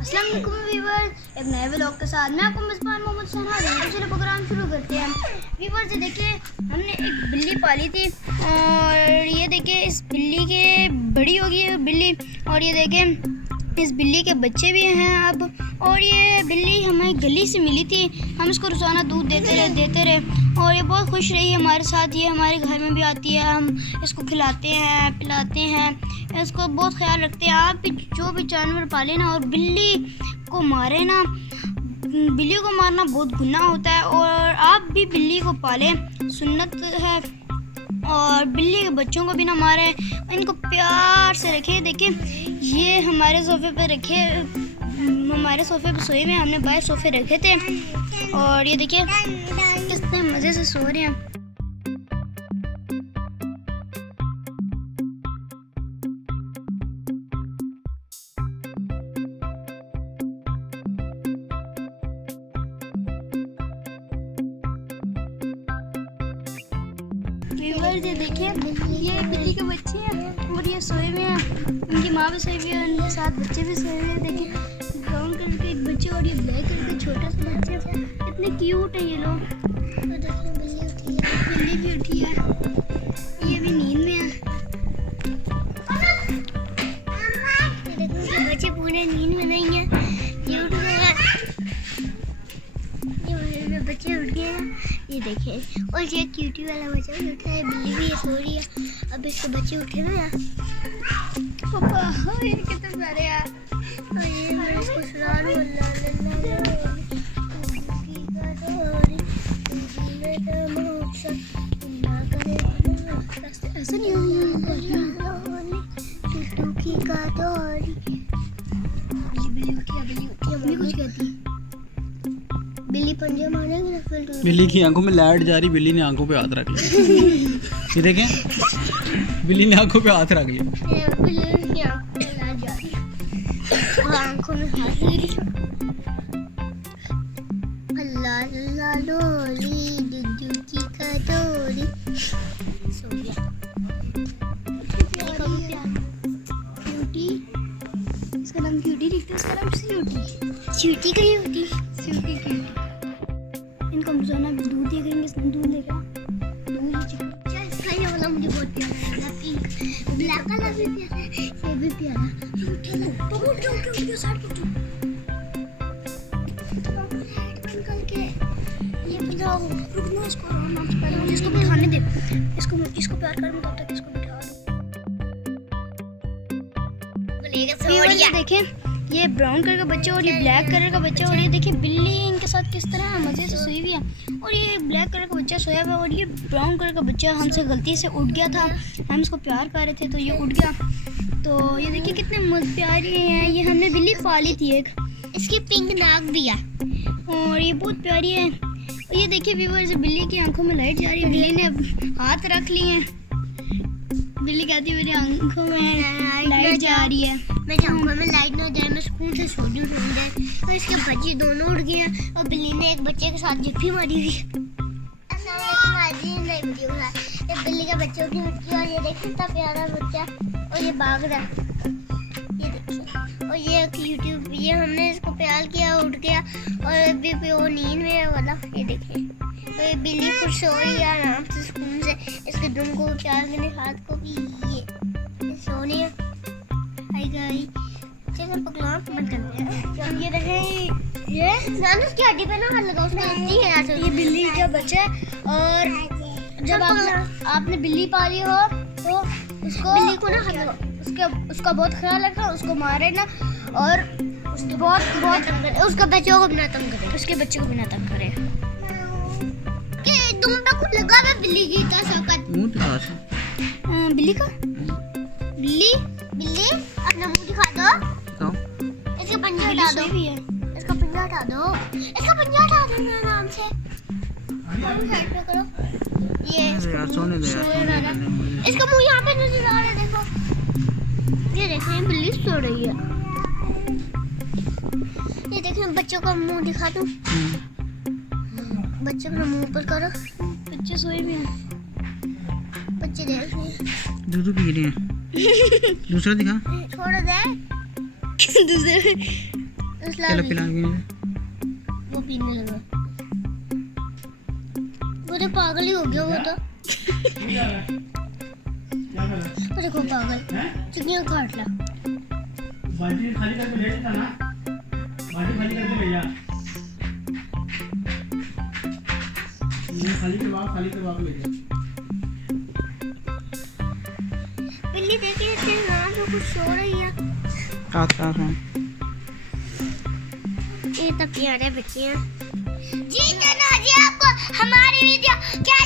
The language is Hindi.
अस्सलाम वालेकुम व्यूअर्स, एक नए व्लॉग के साथ मैं आपको मेज़बान मोहम्मद शहनाज हूं। तो चलो प्रोग्राम शुरू करते हैं। व्यूअर्स, ये देखिए हमने एक बिल्ली पाली थी और ये देखिए इस बिल्ली के बड़ी हो गई है बिल्ली, और ये देखिए इस बिल्ली के बच्चे भी हैं अब। और ये बिल्ली हमें गली से मिली थी, हम इसको रोज़ाना दूध देते रहे और ये बहुत खुश रही हमारे साथ। ये हमारे घर में भी आती है, हम इसको खिलाते हैं पिलाते हैं, इसको बहुत ख्याल रखते हैं। आप भी जो भी जानवर पाले ना और बिल्ली को मारे ना, बिल्ली को मारना बहुत गुनाह होता है। और आप भी बिल्ली को पालें, सुन्नत है। और बिल्ली के बच्चों को भी ना मारे, इनको प्यार से रखे। देखिए ये हमारे सोफे पे रखे, हमारे सोफे पे सोए हुए, हमने बाहर सोफे रखे थे और ये देखिए कितने मज़े से सो रहे हैं। व्यूअर्स, ये देखिए ये बिल्ली के बच्चे हैं और ये सोए हुए हैं, उनकी माँ भी सोई हुई है, उनके साथ बच्चे भी सोए हुए हैं। देखिए ब्राउन कलर के एक बच्चे और ये ब्लैक कलर के छोटा सा बच्चे, कितने क्यूट है ये लोग। बिल्ली भी उठी है, ये भी नींद में है। बच्चे पूरे नींद में नहीं है, ये उठ गए हैं, ये बच्चे उठ गए हैं। ये देखिए, और ये क्यूटी वाला बच्चा भी उठा है, बिल्ली भी सो रही है। अब इसके बच्चे उठे ना यार, पापा ये कितने प्यारे यार। और ये मैं इसको सुना रही हूँ, ऐसा नहीं कुछ कहती है। बिल्ली पंजे मारेंगे ना फिर। बिल्ली की आंखों में लाइट जा रही, बिल्ली ने आंखों पे हाथ रख लिया। ये देखें, बिल्ली ने आंखों पे हाथ रख लिया। बिल्ली की आंखों में लाइट जा रही है और आंखों में हाथ रख लिया। अल्लाह अल्लाह लोली दुदू की कटोरी सो गया। क्यूटी, इसका नाम क्यूटी लिखते हैं, इसका नाम स्यूटी कहीं होती स्यूटी क्यूटी। इनको हम रोजाना भी दूध दिया करेंगे, इसमें दूध लेगा इसका ये वाला मुझे बहुत प्यारा लगा, पिंक ब्लैक कलर भी प्यारा है, ये भी प्यारा। उठ गया साइड पे निकल के। ये बताओ, रुकना इसको, आराम से पहले मुझे इसको बिठाने दे, इसको प्यार कर, मैं तब तक इसको बिठा दूं। देखें ये ब्राउन कलर का बच्चा और ये ब्लैक कलर का बच्चा, और ये देखिए बिल्ली इनके साथ किस तरह मज़े से सोई हुई है। और ये ब्लैक कलर का बच्चा सोया हुआ है और ये ब्राउन कलर का बच्चा हमसे गलती से उठ गया था, हम इसको प्यार कर रहे थे तो ये उठ गया। तो ये देखिए कितने प्यारी हैं, ये हमने बिल्ली पाली थी एक, इसकी पिंक नाक भी है और ये बहुत प्यारी है। और ये देखिए व्यूअर्स, बिल्ली की आंखों में लाइट जा रही है, बिल्ली ने अब हाथ रख लिए हैं। बिल्ली कहती है मेरी आंखों में लाइट जा रही है, मेरी आंखों में लाइट ना जाए, मैं सुकून से सो जाए। तो इसके बच्चे दोनों उड़ गए हैं और बिल्ली ने एक बच्चे के साथ जिप्पी मारी हुई है। ये बिल्ली के बच्चों की मिट्टी, और ये देखिए इतना प्यारा बच्चा, और ये भाग रहा है, ये देखिए। और ये यूट्यूब, ये हमने इसको प्यार किया, उठ गया और अभी भी वो नींद में है वाला। ये देखिए, तो ये बिल्ली खुद सो रही है आराम से सुकून से, इसके दुम को प्यार करने, हाथ को भी ये सोने है। हाय गाइस, चलो प्रोग्राम बंद करते हैं। ये देखें, ये नानुस की हड्डी पे ना हाथ लगा, उसमें लगती है यार। ये बिल्ली का बच्चा है और जब आपने बिल्ली पाली हो तो उसको बिल्ली को ना हाथ लगा, उसका बहुत ख्याल रखना, उसको मारे ना, और उसके बहुत उसके बच्चों को बिना तंग करे, उसके बच्चों को बिना तंग करे। के दुम पे कुछ लगा है बिल्ली की का साकत मुंह दिखा से, बिल्ली का, बिल्ली अपना मुंह दिखा दो, इसका पंजा हटा दो, इसका पंजा हटा दो, इसका पंजा हटा देना आराम से, साइड पे करो। ये यार सोने दे यार, इसका मुंह यहाँ पे नजर आ रहा है, देखो, ये देखो बिल्ली सो रही है। ये देखो बच्चों का मुंह दिखा दूं, बच्चे अपना मुंह ऊपर करो, बच्चे सोए भी हैं, बच्चे देख रहे हैं, दूध पी रहे हैं। दूसरा दिखा, छोड़ दे दूसरे चलो पिला भी नहीं। वो पीने लगा। वो तो पागल ही हो गया वो तो। अरे को पागल चिकनियाँ काट ला। बाल्टी खाली करके ले जा ना, बाल्टी खाली करके ले जा। ये खाली के बाद ले जा। बिल्ली देखिए इसके नाम तो कुछ सो रही है। काट ये तो प्यारे बच्चे हैं। जी धन्यवाद जी, आपको हमारी वीडियो क्या